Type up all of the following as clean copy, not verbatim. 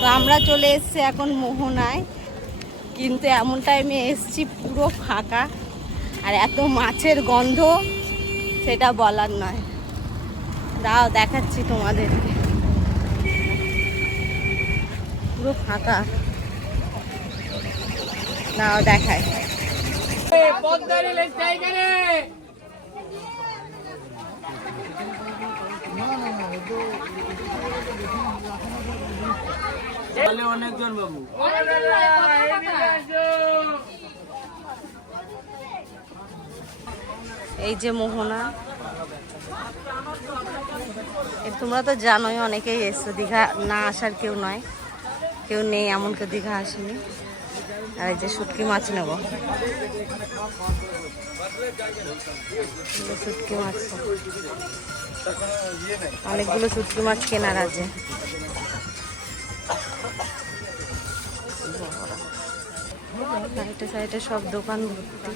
তো আমরা চলে এসেছি এখন মোহনায়, কিন্তু এমন টাইমে এসছি পুরো ফাঁকা, আর এত মাছের গন্ধ সেটা বলার নয়। দাও দেখাচ্ছি তোমাদেরকে, পুরো ফাঁকা। দাও দেখায়। অনেকজন বাবু এই যে মোহনা, তোমরা তো জানোই, অনেকেই এসছো। দীঘা না আসার কেউ নয়, কেউ নেই এমন কেউ দীঘা আসেনি। আর এই যে শুটকি মাছ নেব, শুটকি মাছ, অনেকগুলো শুটকি মাছ কেনার আছে। সাইডে সাইডে সব দোকান ভর্তি।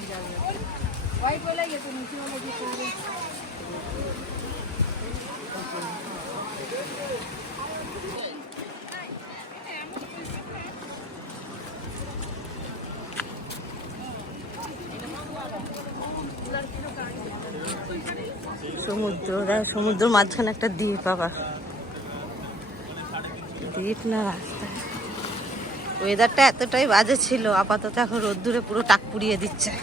সমুদ্র, সমুদ্র মাঝখানে একটা দ্বীপ, আবার দ্বীপ না রাস্তা। ওয়েদারটা এতটাই বাজে ছিল, আপাতত এখন রোদ্দুরে পুরো টাক পুড়িয়ে দিচ্ছে।